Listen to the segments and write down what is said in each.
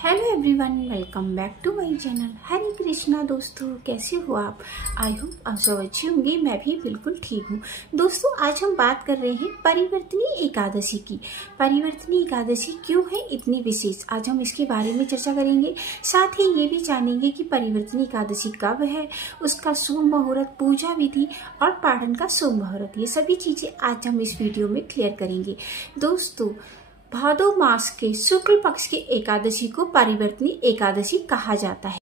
Hello everyone, welcome back to my channel. Hare Krishna दोस्तों, कैसे हो आप? आई होप आप सब अच्छे होंगे। मैं भी बिल्कुल ठीक हूँ। दोस्तों, आज हम बात कर रहे हैं परिवर्तनी एकादशी की। परिवर्तनी एकादशी क्यों है इतनी विशेष, आज हम इसके बारे में चर्चा करेंगे। साथ ही ये भी जानेंगे कि परिवर्तनी एकादशी कब है, उसका शुभ मुहूर्त, पूजा विधि और पारण का शुभ मुहूर्त, ये सभी चीजें आज हम इस वीडियो में क्लियर करेंगे। दोस्तों, भादो मास के शुक्ल पक्ष की एकादशी को परिवर्तनी एकादशी कहा जाता है।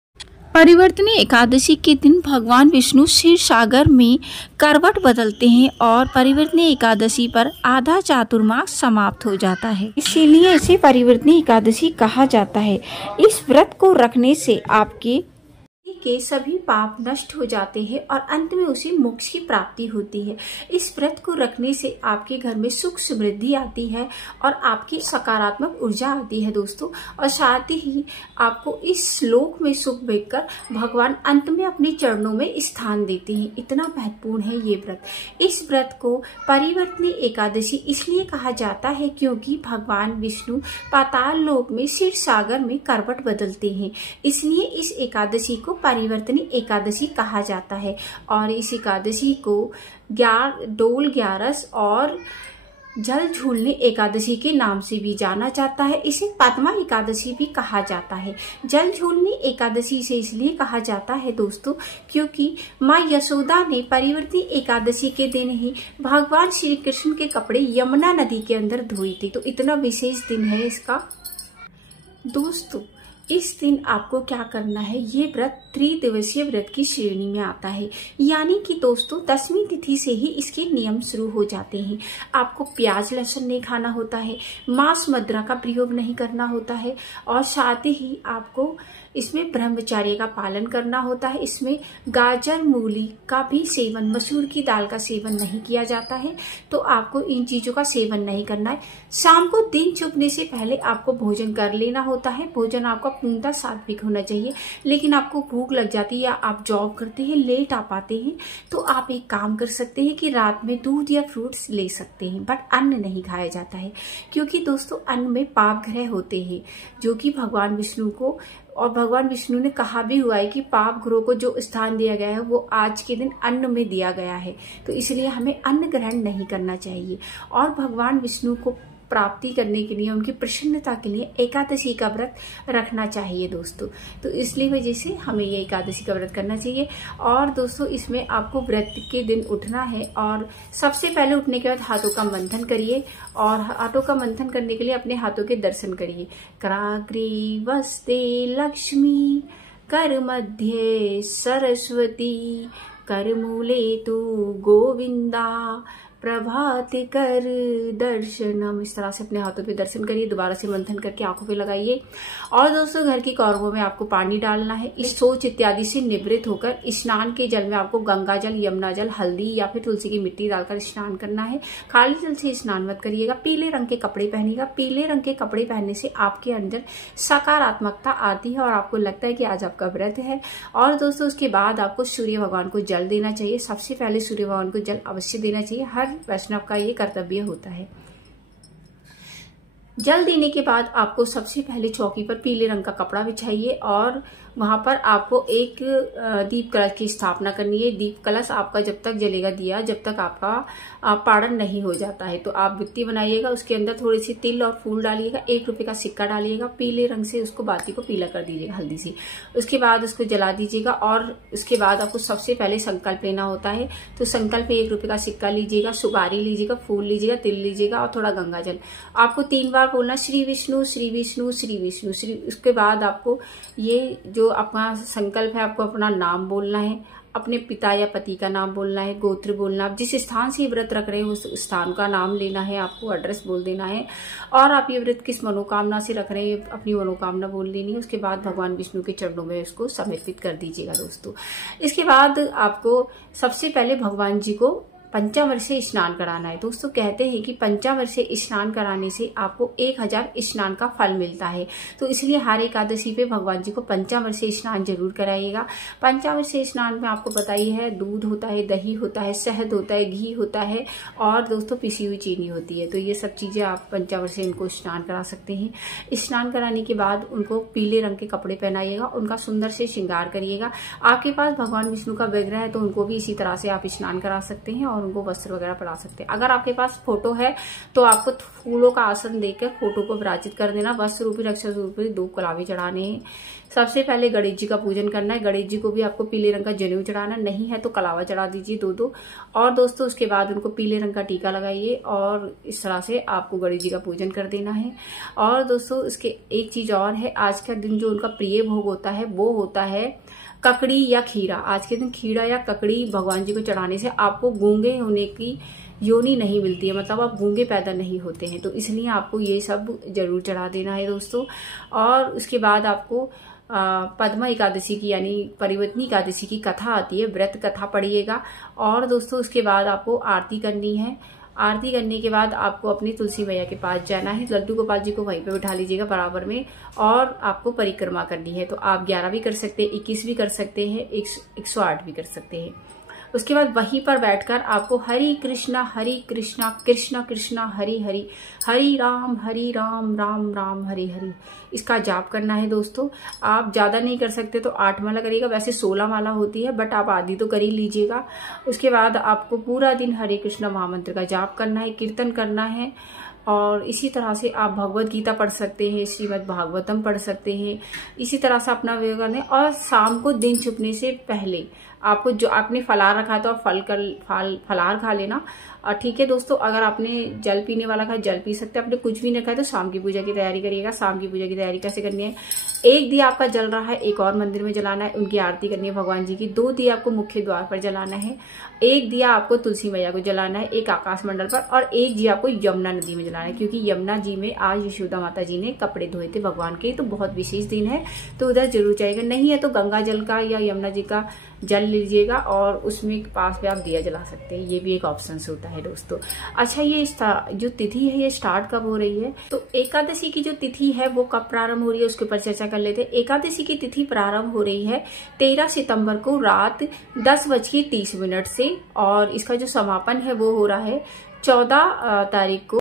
परिवर्तनी एकादशी के दिन भगवान विष्णु क्षीर सागर में करवट बदलते हैं और परिवर्तनी एकादशी पर आधा चातुर्मास समाप्त हो जाता है, इसीलिए इसे परिवर्तनी एकादशी कहा जाता है। इस व्रत को रखने से आपके सभी पाप नष्ट हो जाते हैं और अंत में उसे मोक्ष की प्राप्ति होती है। इस व्रत को रखने से आपके घर में सुख समृद्धि आती है और आपकी सकारात्मक ऊर्जा आती है दोस्तों। और साथ ही आपको इस श्लोक में सुख देखकर भगवान अंत में अपने चरणों में स्थान देते हैं। इतना महत्वपूर्ण है ये व्रत। इस व्रत को परिवर्तनी एकादशी इसलिए कहा जाता है क्योंकि भगवान विष्णु पाताल लोक में क्षीर सागर में करवट बदलते हैं, इसलिए इस एकादशी को परिवर्तनी एकादशी कहा जाता है। और इस एकादशी को डोल ग्यारस और जल झूलने एकादशी के नाम से भी जाना जाता है। इसे पद्मा एकादशी भी कहा जाता है। जल झूलने एकादशी से इसलिए कहा जाता है दोस्तों क्योंकि माँ यशोदा ने परिवर्तनी एकादशी के दिन ही भगवान श्री कृष्ण के कपड़े यमुना नदी के अंदर धोए थे। तो इतना विशेष दिन है इसका। दोस्तों, इस दिन आपको क्या करना है, ये व्रत त्रिदिवसीय व्रत की श्रेणी में आता है, यानी कि दोस्तों 10वीं तिथि से ही इसके नियम शुरू हो जाते हैं। आपको प्याज लहसुन नहीं खाना होता है, मांस मदिरा का प्रयोग नहीं करना होता है और साथ ही आपको इसमें ब्रह्मचर्य का पालन करना होता है। इसमें गाजर मूली का भी सेवन, मसूर की दाल का सेवन नहीं किया जाता है, तो आपको इन चीजों का सेवन नहीं करना है। शाम को दिन छुपने से पहले आपको भोजन कर लेना होता है। भोजन आपका पूर्णतः सात्विक होना चाहिए। लेकिन आपको भूख लग जाती है या आप जॉब करते हैं, लेट आ पाते हैं, तो आप एक काम कर सकते हैं कि रात में दूध या फ्रूट्स ले सकते हैं, बट अन्न नहीं खाया जाता है क्योंकि दोस्तों अन्न में पाप ग्रह होते हैं जो कि भगवान विष्णु को, और भगवान विष्णु ने कहा भी हुआ है कि पाप ग्रह को जो स्थान दिया गया है वो आज के दिन अन्न में दिया गया है, तो इसलिए हमें अन्न ग्रहण नहीं करना चाहिए। और भगवान विष्णु को प्राप्ति करने के लिए, उनकी प्रसन्नता के लिए एकादशी का व्रत रखना चाहिए दोस्तों। तो इसलिए वजह से हमें ये एकादशी का व्रत करना चाहिए। और दोस्तों, इसमें आपको व्रत के दिन उठना है और सबसे पहले उठने के बाद हाथों का मंथन करिए और हाथों का मंथन करने के लिए अपने हाथों के दर्शन करिए। कराग्रे वस्ते लक्ष्मी, कर मध्य सरस्वती, कर मूले तू गोविंदा, प्रभात कर दर्शनम। इस तरह से अपने हाथों पे दर्शन करिए, दोबारा से मंथन करके आंखों पे लगाइए। और दोस्तों, घर की कौरवों में आपको पानी डालना है। इस शौच इत्यादि से निवृत्त होकर स्नान के जल में आपको गंगा जल, यमुना जल, हल्दी या फिर तुलसी की मिट्टी डालकर स्नान करना है। खाली जल से स्नान मत करिएगा। पीले रंग के कपड़े पहनिएगा। पीले रंग के कपड़े पहनने से आपके अंदर सकारात्मकता आती है और आपको लगता है कि आज आपका व्रत है। और दोस्तों, उसके बाद आपको सूर्य भगवान को जल देना चाहिए। सबसे पहले सूर्य भगवान को जल अवश्य देना चाहिए। हर वैष्णव का ये कर्तव्य होता है। जल देने के बाद आपको सबसे पहले चौकी पर पीले रंग का कपड़ा बिछाइए और वहां पर आपको एक दीप कलश की स्थापना करनी है। दीप कलश आपका जब तक जलेगा दिया, जब तक आपका पारण नहीं हो जाता है। तो आप वित्ती बनाइएगा, उसके अंदर थोड़े से तिल और फूल डालिएगा, 1 रुपए का सिक्का डालिएगा, पीले रंग से उसको बाती को पीला कर दीजिएगा हल्दी से। उसके बाद उसको जला दीजिएगा और उसके बाद आपको सबसे पहले संकल्प लेना होता है। तो संकल्प में 1 रुपए का सिक्का लीजिएगा, सुपारी लीजिएगा, फूल लीजिएगा, तिल लीजिएगा और थोड़ा गंगा जल। आपको 3 बार बोलना श्री विष्णु श्री विष्णु श्री विष्णु श्री। उसके बाद आपको ये जो अपना संकल्प है, आपको अपना नाम बोलना है, अपने पिता या पति का नाम बोलना है, गोत्र बोलना, आप जिस स्थान से व्रत रख रहे हैं उस स्थान का नाम लेना है, आपको एड्रेस बोल देना है और आप ये व्रत किस मनोकामना से रख रहे हैं अपनी मनोकामना बोल देनी है। उसके बाद भगवान विष्णु के चरणों में उसको समर्पित कर दीजिएगा दोस्तों। इसके बाद आपको सबसे पहले भगवान जी को पंचावर्षीय स्नान कराना है। दोस्तों कहते हैं कि पंचावर्षीय स्नान कराने से आपको 1000 स्नान का फल मिलता है। तो इसलिए हर एकादशी पे भगवान जी को पंचावर्षीय स्नान जरूर कराइएगा। पंचावर्षीय स्नान में आपको पता ही है, दूध होता है, दही होता है, शहद होता है, घी होता है और दोस्तों पिसी हुई चीनी होती है। तो ये सब चीजें आप पंचावर्षीय इनको स्नान करा सकते हैं। स्नान कराने के बाद उनको पीले रंग के कपड़े पहनाइएगा, उनका सुंदर से श्रृंगार करिएगा। आपके पास भगवान विष्णु का विग्रह है तो उनको भी इसी तरह से आप स्नान करा सकते हैं और उनको वस्त्र वगैरह पहना सकते हैं। अगर आपके पास फोटो है तो आपको फूलों का आसन देकर फोटो को विराजित कर देना। वस्त्र रूपी रक्षा रूपी 2 कलावे चढ़ाने हैं। सबसे पहले गणेश जी का पूजन करना है। गणेश जी को भी आपको पीले रंग का जनेऊ चढ़ाना, नहीं है तो कलावा चढ़ा दीजिए 2-2। और दोस्तों उसके बाद उनको पीले रंग का टीका लगाइए और इस तरह से आपको गणेश जी का पूजन कर देना है। और दोस्तों इसके एक चीज और है, आज का दिन जो उनका प्रिय भोग होता है वो होता है ककड़ी या खीरा। आज के दिन खीरा या ककड़ी भगवान जी को चढ़ाने से आपको गूंगे होने की योनि नहीं मिलती है, मतलब आप गूंगे पैदा नहीं होते हैं। तो इसलिए आपको ये सब जरूर चढ़ा देना है दोस्तों। और उसके बाद आपको पद्मा एकादशी की यानी परिवर्तनी एकादशी की कथा आती है, व्रत कथा पढ़िएगा। और दोस्तों उसके बाद आपको आरती करनी है। आरती करने के बाद आपको अपनी तुलसी मैया के पास जाना है। लड्डू गोपाल जी को वहीं पे बिठा लीजिएगा बराबर में और आपको परिक्रमा करनी है। तो आप 11 भी कर सकते हैं, 21 भी कर सकते हैं, 108 भी कर सकते हैं। उसके बाद वहीं पर बैठकर आपको हरि कृष्णा कृष्ण कृष्ण हरि हरि, हरि राम राम राम हरि हरि इसका जाप करना है दोस्तों। आप ज्यादा नहीं कर सकते तो 8 माला करिएगा, वैसे 16 माला होती है बट आप आधी तो कर ही लीजिएगा। उसके बाद आपको पूरा दिन हरे कृष्ण महामंत्र का जाप करना है, कीर्तन करना है। और इसी तरह से आप भगवत गीता पढ़ सकते हैं, श्रीमद् भागवतम पढ़ सकते हैं। इसी तरह से अपना वे करना है। और शाम को दिन छुपने से पहले आपको जो आपने फलाहार रखा था फलाहार खा लेना। ठीक है दोस्तों, अगर आपने जल पीने वाला खाया जल पी सकते हैं, आपने कुछ भी नहीं खाया तो शाम की पूजा की तैयारी करिएगा। शाम की पूजा की तैयारी कैसे करनी है, 1 दिया आपका जल रहा है, एक और मंदिर में जलाना है, उनकी आरती करनी है भगवान जी की। 2 दिया आपको मुख्य द्वार पर जलाना है, 1 दिया आपको तुलसी मैया को जलाना है, 1 आकाश मंडल पर, और 1 दिया आपको यमुना नदी में जलाना है। क्योंकि यमुना जी में आज यशोदा माता जी ने कपड़े धोए थे भगवान के, तो बहुत विशेष दिन है तो उधर जरूर जाएगा। नहीं है तो गंगा जल का या यमुना जी का जल लीजिएगा और उसमें पास में आप दिया जला सकते हैं, ये भी एक ऑप्शन होता है दोस्तों। अच्छा, ये जो तिथि है ये स्टार्ट कब हो रही है, तो एकादशी की जो तिथि है वो कब प्रारंभ हो रही है उसके ऊपर चर्चा कर लेते हैं। एकादशी की तिथि प्रारंभ हो रही है 13 सितंबर को रात 10:30 से, और इसका जो समापन है वो हो रहा है 14 तारीख को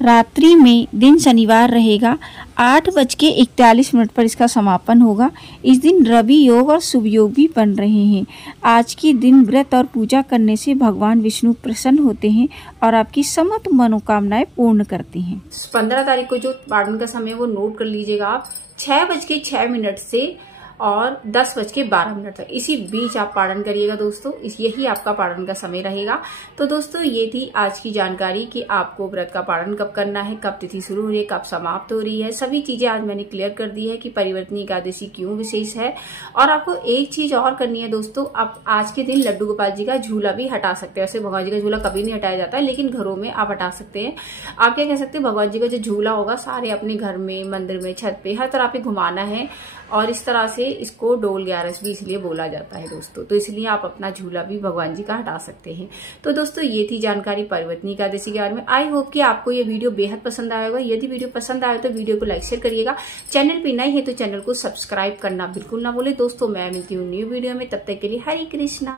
रात्रि में। दिन शनिवार रहेगा, 8:41 पर इसका समापन होगा। इस दिन रवि योग और शुभ योग भी बन रहे हैं। आज के दिन व्रत और पूजा करने से भगवान विष्णु प्रसन्न होते हैं और आपकी समस्त मनोकामनाएं पूर्ण करते हैं। 15 तारीख को जो पारण का समय वो नोट कर लीजिएगा आप, 6:06 से और 10:12 तक, इसी बीच आप पारण करिएगा दोस्तों। यही आपका पारण का समय रहेगा। तो दोस्तों ये थी आज की जानकारी कि आपको व्रत का पारण कब करना है, कब तिथि शुरू हो रही है, कब समाप्त हो रही है। सभी चीजें आज मैंने क्लियर कर दी है कि परिवर्तनी एकादशी क्यों विशेष है। और आपको एक चीज और करनी है दोस्तों, आप आज के दिन लड्डू गोपाल जी का झूला भी हटा सकते हैं। वैसे भगवान जी का झूला कभी नहीं हटाया जाता है, लेकिन घरों में आप हटा सकते हैं। आप क्या कह सकते हैं, भगवान जी का जो झूला होगा सारे अपने घर में, मंदिर में, छत पे, हर तरह पे घुमाना है। और इस तरह से इसको डोल 11 भी इसलिए बोला जाता है दोस्तों। तो इसलिए आप अपना झूला भी भगवान जी का हटा सकते हैं। तो दोस्तों ये थी जानकारी परिवर्तनी एकादशी के बारे में। आई होप कि आपको ये वीडियो बेहद पसंद आया होगा। यदि वीडियो पसंद आए तो वीडियो को लाइक शेयर करिएगा। चैनल पे नए है तो चैनल को सब्सक्राइब करना बिल्कुल ना भूले दोस्तों। मैं मिलती हूँ न्यू वीडियो में, तब तक के लिए हरे कृष्णा।